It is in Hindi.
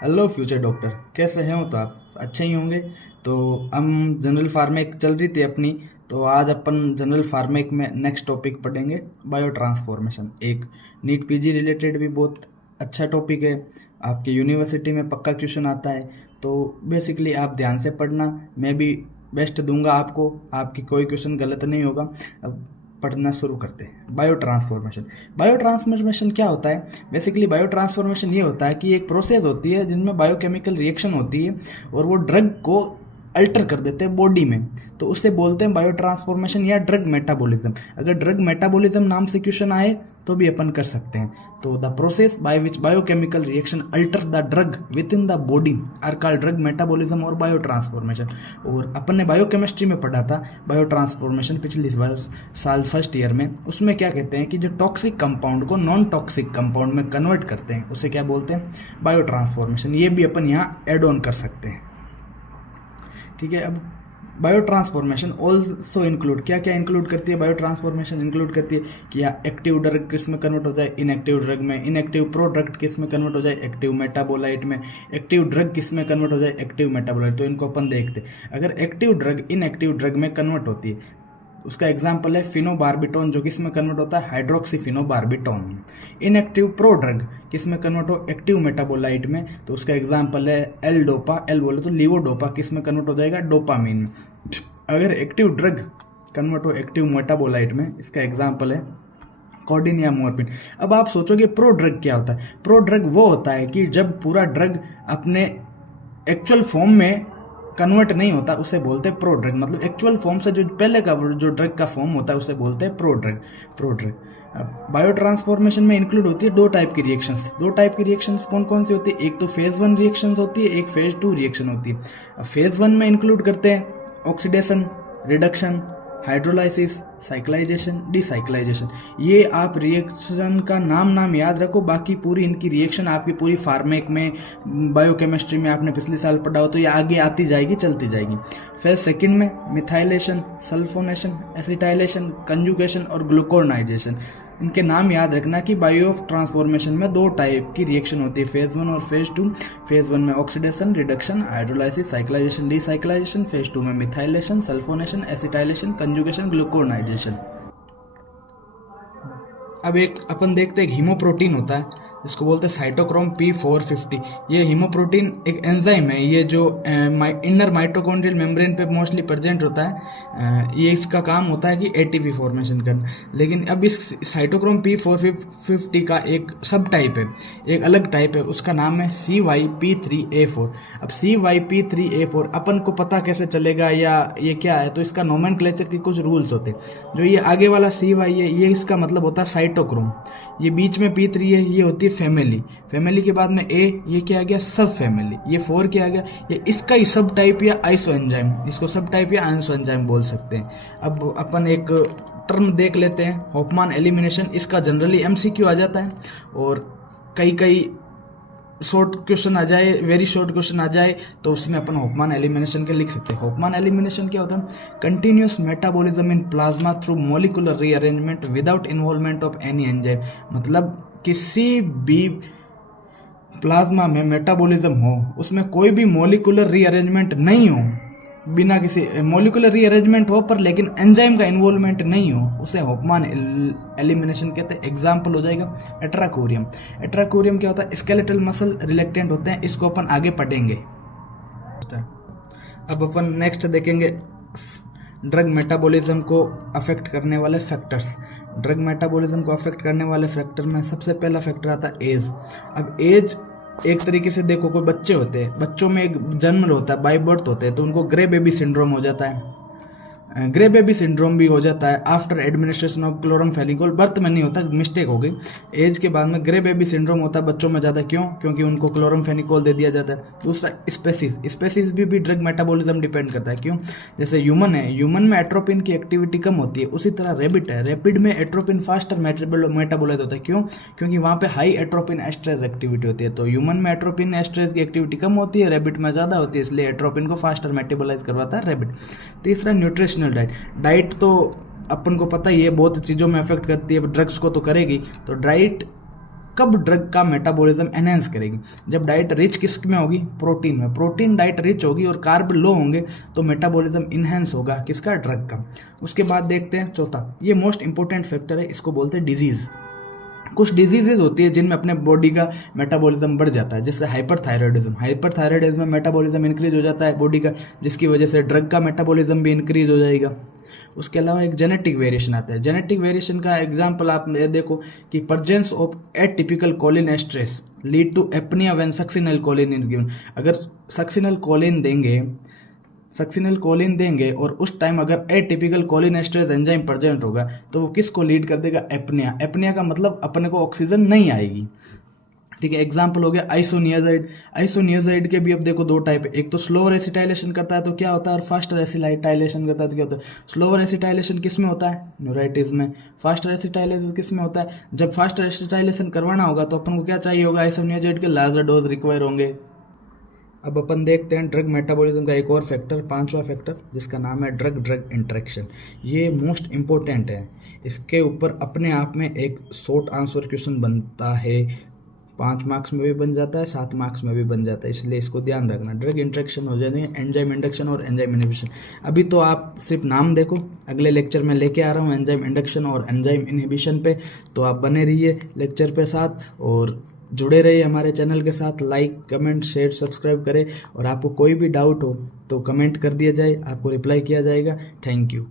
हेलो फ्यूचर डॉक्टर, कैसे हैं? हो तो आप अच्छे ही होंगे। तो हम जनरल फार्मेक चल रही थी अपनी। तो आज अपन जनरल फार्मेक में नेक्स्ट टॉपिक पढ़ेंगे, बायो ट्रांसफॉर्मेशन। एक नीट पीजी रिलेटेड भी बहुत अच्छा टॉपिक है, आपकी यूनिवर्सिटी में पक्का क्वेश्चन आता है। तो बेसिकली आप ध्यान से पढ़ना, मैं भी बेस्ट दूंगा आपको, आपकी कोई क्वेश्चन गलत नहीं होगा। अब पढ़ना शुरू करते हैं। Bio transformation. बायो ट्रांसफॉर्मेशन क्या होता है? बेसिकली बायो ट्रांसफॉर्मेशन ये होता है कि एक प्रोसेस होती है जिनमें बायोकेमिकल रिएक्शन होती है और वो ड्रग को अल्टर कर देते हैं बॉडी में। तो उससे बोलते हैं बायो ट्रांसफॉर्मेशन या ड्रग मेटाबॉलिज्म। अगर ड्रग मेटाबॉलिज्म नाम से क्वेश्चन आए तो भी अपन कर सकते हैं। तो the process by which biochemical reaction alter the drug within the body are called drug metabolism और बायो ट्रांसफॉर्मेशन। और अपन ने बायोकेमिस्ट्री में पढ़ा था बायो ट्रांसफॉर्मेशन पिछले साल फर्स्ट ईयर में। उसमें क्या कहते हैं कि जो टॉक्सिक कंपाउंड को नॉन टॉक्सिक कंपाउंड में कन्वर्ट करते हैं उसे क्या बोलते हैं? Bio transformation. ये भी अपन यहाँ एड ऑन कर सकते हैं। ठीक है। अब बायो ट्रांसफॉर्मेशन ऑल्सो इंक्लूड, क्या क्या इंक्लूड करती है? बायो ट्रांसफॉर्मेशन इंक्लूड करती है कि या एक्टिव ड्रग किस में कन्वर्ट हो जाए, इनएक्टिव ड्रग में, इनएक्टिव प्रोडक्ट किस में कन्वर्ट हो जाए, एक्टिव मेटाबोलाइट में, एक्टिव ड्रग किस में कन्वर्ट हो जाए, एक्टिव मेटाबोलाइट। तो इनको अपन देखते हैं। अगर एक्टिव ड्रग इनएक्टिव ड्रग में कन्वर्ट होती है, उसका एग्जाम्पल है फिनोबार्बिटोन, जो किस में कन्वर्ट होता है? Hydroxy phenobarbitone. इनएक्टिव प्रोड्रग किस में कन्वर्ट हो? एक्टिव मेटाबोलाइट में। तो उसका एग्जाम्पल है एल डोपा, एल बोले तो लीवोडोपा, किस में कन्वर्ट हो जाएगा? डोपामीन में। अगर एक्टिव ड्रग कन्वर्ट हो एक्टिव मेटाबोलाइट में, इसका एग्जाम्पल है कोडिन या मॉर्फिन। अब आप सोचोगे प्रो ड्रग क्या होता है? प्रो ड्रग वो होता है कि जब पूरा ड्रग अपने एक्चुअल फॉर्म में कन्वर्ट नहीं होता उसे बोलते हैं प्रो ड्रग। मतलब एक्चुअल फॉर्म से जो पहले का जो ड्रग का फॉर्म होता है उसे बोलते हैं pro drug. Pro drug bio transformation में इंक्लूड होती है दो टाइप की रिएक्शंस। दो टाइप की रिएक्शंस कौन कौन सी होती है? एक तो फेज 1 रिएक्शंस होती है, एक फेज 2 रिएक्शन होती है। अब फेज 1 में इंक्लूड करते हैं ऑक्सीडेशन, रिडक्शन, हाइड्रोलाइसिस, साइक्लाइजेशन, डिसाइक्लाइजेशन। ये आप रिएक्शन का नाम याद रखो, बाकी पूरी इनकी रिएक्शन आपकी पूरी फार्मेक में, बायोकेमिस्ट्री में आपने पिछले साल पढ़ा हो तो ये आगे आती जाएगी, चलती जाएगी। फिर सेकंड में मिथाइलेशन, सल्फोनेशन, एसिटाइलेशन, कंजुगेशन और ग्लूकोनाइजेशन। इनके नाम याद रखना कि बायो ट्रांसफॉर्मेशन में दो टाइप की रिएक्शन होती है, फेज 1 और फेज 2। फेज 1 में oxidation, reduction, hydrolysis, cyclization, decyclization. Phase 2 में methylation, sulfonation, acetylation, conjugation, glucuronidation. अब एक अपन देखते हैं, एक हीमोप्रोटीन होता है जिसको बोलते हैं साइटोक्रोम P450। ये हीमोप्रोटीन एक एंजाइम है, ये जो इनर माइटोकॉन्ड्रियल मेम्ब्रेन पे मोस्टली प्रेजेंट होता है। ये इसका काम होता है कि एटीपी फॉर्मेशन करना। लेकिन अब इस साइटोक्रोम P450 का एक सब टाइप है, एक अलग टाइप है, उसका नाम है CYP3A4। अब CYP3A4 अपन को पता कैसे चलेगा या ये क्या है? तो इसका नोमेनक्लेचर के कुछ रूल्स होते हैं। जो ये आगे वाला CY है, ये इसका मतलब होता है साइटोक्रोम। ये बीच में P3 है, ये होती है फैमिली। फैमिली के बाद में A, ये क्या आ गया? सब फैमिली। ये 4 क्या आ गया? ये इसका ही सब टाइप या आइसो एंजाइम, इसको सब टाइप या आइसो एंजाइम बोल सकते हैं। अब अपन एक टर्म देख लेते हैं, हॉफमान एलिमिनेशन। इसका जनरली MCQ आ जाता है और कई शॉर्ट क्वेश्चन आ जाए, वेरी शॉर्ट क्वेश्चन आ जाए तो उसमें अपन हॉफमान एलिमिनेशन के लिख सकते हैं। हॉफमान एलिमिनेशन क्या होता है? Continuous metabolism in plasma through molecular rearrangement without involvement of any enzyme. मतलब किसी भी प्लाज्मा में मेटाबॉलिज्म हो, उसमें कोई भी मॉलिक्यूलर रीअरेंजमेंट नहीं हो, बिना किसी मॉलिक्यूलर रीअरेंजमेंट हो पर लेकिन एंजाइम का इन्वॉल्वमेंट नहीं हो, उसे हॉफमान एलिमिनेशन कहते हैं। एग्जाम्पल हो जाएगा एट्राकोरियम। एट्राकोरियम क्या होता है? स्केलेटल मसल रिलेक्टेंट होते हैं, इसको अपन आगे पढ़ेंगे। अब अपन नेक्स्ट देखेंगे ड्रग मेटाबॉलिज्म को अफेक्ट करने वाले फैक्टर्स। ड्रग मेटाबॉलिज्म को अफेक्ट करने वाले फैक्टर में सबसे पहला फैक्टर आता है एज। अब एज एक तरीके से देखो, कोई बच्चे होते हैं, बच्चों में एक जन्म होता है, बाय बर्थ होते हैं, तो उनको ग्रे बेबी सिंड्रोम हो जाता है। ग्रे बेबी सिंड्रोम भी हो जाता है after administration of chloramphenicol. Birth में नहीं होता, मिस्टेक हो गई, एज के बाद में ग्रे बेबी सिंड्रोम होता है बच्चों में ज़्यादा। क्यों? क्योंकि उनको क्लोरमफेनिकोल दे दिया जाता है। दूसरा स्पेसीज भी ड्रग मेटाबॉलिज्म डिपेंड करता है। क्यों? जैसे ह्यूमन है, ह्यूमन में एट्रोपिन की एक्टिविटी कम होती है, उसी तरह रेबिट है, रेपिड में एट्रोपिन फास्टर मेटाबोलाइज होता है। क्यों? क्योंकि वहाँ पे हाई एट्रोपिन एस्ट्रेज एक्टिविटी होती है। तो ह्यूमन में एट्रोपिन एस्ट्रेज की एक्टिविटी कम होती है, रेबिट में ज़्यादा होती है, इसलिए एट्रोपिन को फास्टर मेटाबोलाइज करवाता है रेबिट। तीसरा न्यूट्रिशनल डाइट तो अपन को पता ही है बहुत चीज़ों में अफेक्ट करती है, ड्रग्स को तो करेगी। तो डाइट कब ड्रग का मेटाबॉलिज्म एनहेंस करेगी? जब डाइट रिच किस में होगी? प्रोटीन में। प्रोटीन डाइट रिच होगी और कार्ब लो होंगे तो मेटाबॉलिज्म इनहेंस होगा किसका? ड्रग का। उसके बाद देखते हैं चौथा, ये मोस्ट इंपॉर्टेंट फैक्टर है, इसको बोलते हैं डिजीज। कुछ डिजीजेज होती है जिनमें अपने बॉडी का मेटाबॉलिज्म बढ़ जाता है, जैसे हाइपरथायरॉयडिज्म। हाइपरथायरॉयडिज्म में मेटाबॉलिज्म इंक्रीज हो जाता है बॉडी का, जिसकी वजह से ड्रग का मेटाबॉलिज्म भी इंक्रीज हो जाएगा। उसके अलावा एक जेनेटिक वेरिएशन आता है। जेनेटिक वेरिएशन का एग्जांपल आप ये देखो कि presence of atypical choline esterase lead to apnoea when succinyl choline is given. अगर सक्सिनल कोलिन देंगे और उस टाइम अगर atypical choline esterase enzyme present होगा तो वो किसको लीड कर देगा? एपनिया। एपनिया का मतलब अपने को ऑक्सीजन नहीं आएगी। ठीक है, एग्जाम्पल हो गया आइसोनियाजाइड। आइसोनियाजाइड के भी अब देखो दो टाइप है, एक तो स्लोअर एसिटाइलेशन करता है तो क्या होता है, और फास्टर एसिटाइलेशन करता है तो क्या होता है। स्लोअर एसिटाइलेशन किस में होता है? न्यूराइटिस में। फास्टर एसिटाइलेशन किस में होता है? जब फास्टर एसिटाइलेशन करवाना होगा तो अपन को क्या चाहिए होगा? आइसोनियाजाइड के लार्जर डोज रिक्वायर होंगे। अब अपन देखते हैं ड्रग मेटाबॉलिज्म का एक और फैक्टर, पांचवा फैक्टर, जिसका नाम है ड्रग ड्रग इंटरेक्शन। ये मोस्ट इंपॉर्टेंट है, इसके ऊपर अपने आप में एक शॉर्ट आंसर क्वेश्चन बनता है, 5 मार्क्स में भी बन जाता है, 7 मार्क्स में भी बन जाता है, इसलिए इसको ध्यान रखना। ड्रग इंटरेक्शन हो जाते हैं एंजाइम इंडक्शन और एंजाइम इनहिबिशन। अभी तो आप सिर्फ नाम देखो, अगले लेक्चर में लेके आ रहा हूँ एंजाइम इंडक्शन और एंजाइम इनहिबिशन पे, तो आप बने रहिए लेक्चर पे साथ और जुड़े रहिए हमारे चैनल के साथ। लाइक कमेंट शेयर सब्सक्राइब करें और आपको कोई भी डाउट हो तो कमेंट कर दिया जाए, आपको रिप्लाई किया जाएगा। Thank you.